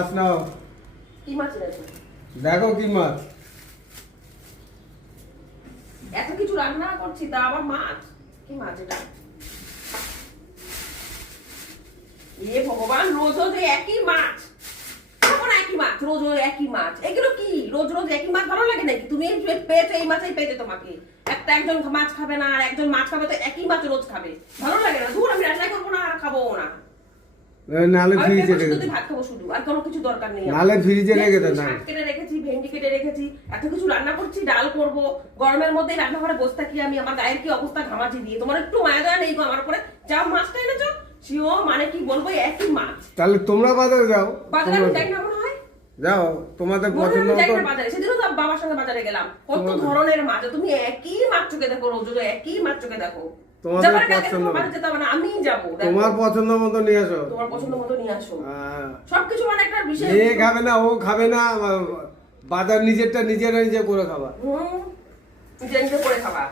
মাছ নাও। কি মাছ এনেছো? দেখো কি মাছ। এত কিছু রান্না করছি তা আবার মাছ? কি মাছ এটা? এ ভগবান, রোজ রোজ একই মাছ, কখন একই মাছ, রোজ রোজ একই মাছ, এগুলো কি রোজ রোজ একই মাছ ভালো লাগে নাকি? তুমি পেয়েছো এই মাছই পেয়েছো, তোমাকে একজন মাছ খাবে না আর একজন মাছ খাবে, তো একই মাছ রোজ খাবে, ভালো লাগে না। ধুর, আমি রান্না করবো না আর খাবো না। নালে ফ্রিজে রেখে দাও, ভাত খাবো শুধু, আর কোনো কিছু দরকার নেই। নালে ফ্রিজে রেখে দাও। শাক কেটে রেখেছি, ভেন্ডি কেটে রেখেছি, এত কিছু রান্না করছি, ডাল করব, গরমের মধ্যে রান্নাঘরে বসে থাকি আমি, আমার গায়ের কি অবস্থা ঘামাচি দিয়ে। তোমার একটু মায়া দয়া নেই গো আমার উপরে? যা মাছটা এনেছো, সিও মানে কি বলবো, একই মাছ। তাহলে তোমরা বাজারে যাও। বাজারে আমি যাই না মনে হয়? যাও, তোমাদের পছন্দ মতো। বাজারে সেদিনও তো বাবার সঙ্গে বাজারে গেলাম, কত ধরনের মাছ, তুমি একই মাছ চোখে দেখো, রোজ রোজ একই মাছ চোখে দেখো। তোমাদের পছন্দ, আমি যাবো, তোমার পছন্দ মতো নিয়ে আসো। তোমার পছন্দ মতো নিয়ে আসো। সবকিছু মানে একটা বিশেষ, এ খাবে না, ও খাবে না, বাজার নিজেরটা নিজে করে খাবা। নিজে নিজে করে খাবা।